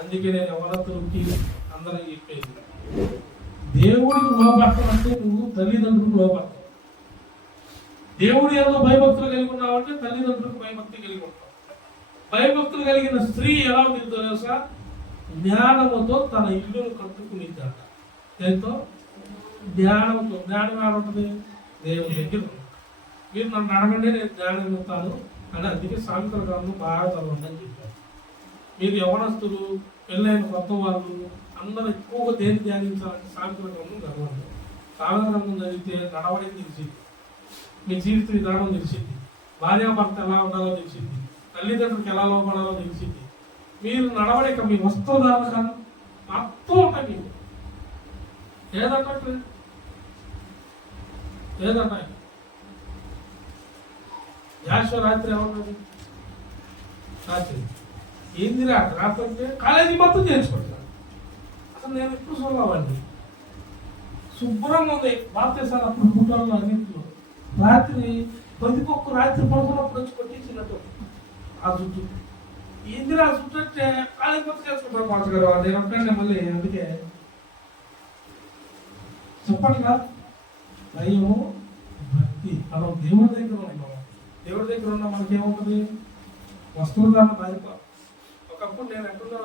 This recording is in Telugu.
అందుకే నేను యవనస్తులకి అందరికి చెప్పేది, దేవుడికి లోపడతానంటే నువ్వు తల్లిదండ్రులకు లోపడతావు. దేవుడి ఏదో భయభక్తులు కలిగి ఉన్నావంటే తల్లిదండ్రులకు భయభక్తి కలిగి ఉంటావు. భయభక్తులు కలిగిన స్త్రీ ఎలా ఉంటుందో తెలుసా? జ్ఞానముతో తన ఇల్లును కట్టుకునిద్దాట. ఎంతో జ్ఞానంతో. జ్ఞానం ఎలా ఉంటుంది? దేవుని దగ్గర. మీరు నన్ను అడగండి, నేను జ్ఞానం ఇస్తాను అని. అందుకే సామెతల గ్రంథం బాగా చదవండి చెప్పారు. మీరు యవనస్తులు, పెళ్ళైన కొత్త వాళ్ళు అందరూ ఎక్కువగా దేన్ని ధ్యానించాలంటే సామెతల గ్రంథం చదవండి. సామెతల గ్రంథం చదివితే నడవడం తెలిసింది, మీ జీవిత విధానం తెలిసింది, భార్యాభర్త ఎలా ఉండాలో తెలిసింది, తల్లిదండ్రులకు ఎలా లోపడాలో తెలిసింది. మీరు నడవడిక, మీ వస్త్రధారణ కానీ మొత్తం ఉంటాయి. మీకు ఏదన్నట్టు ఏదన్నా యాశ్వ రాత్రి ఏమన్నది? రాత్రి ఏంది రాత్రి అంటే కాలేజీ మొత్తం చేర్చుకుంటాను. అసలు నేను ఎప్పుడు చూడవాడిని శుభ్రంగా ఉంది భారతదేశాలు అప్పుడు ఫోటోల్లో అన్నింటిలో. రాత్రి ప్రతికొక్క రాత్రి పడుకున్నప్పుడు వచ్చి కొట్టించినట్టు ఆ జుట్టు. ఏంది ఆ జుట్టు అంటే కాలేజీ మొత్తం చేసుకుంటారు మాస్టర్ గారు. నేను ఒక్కడే మళ్ళీ. అందుకే చెప్పండి కదా, భయము భక్తి. మనం దేవుడి దగ్గర ఉన్నాం. దేవుడి దగ్గర ఉన్న మనకేముంటుంది? వస్తువులు దాన్ని బాధిపో. ఒకప్పుడు నేను ఎక్కడున్నా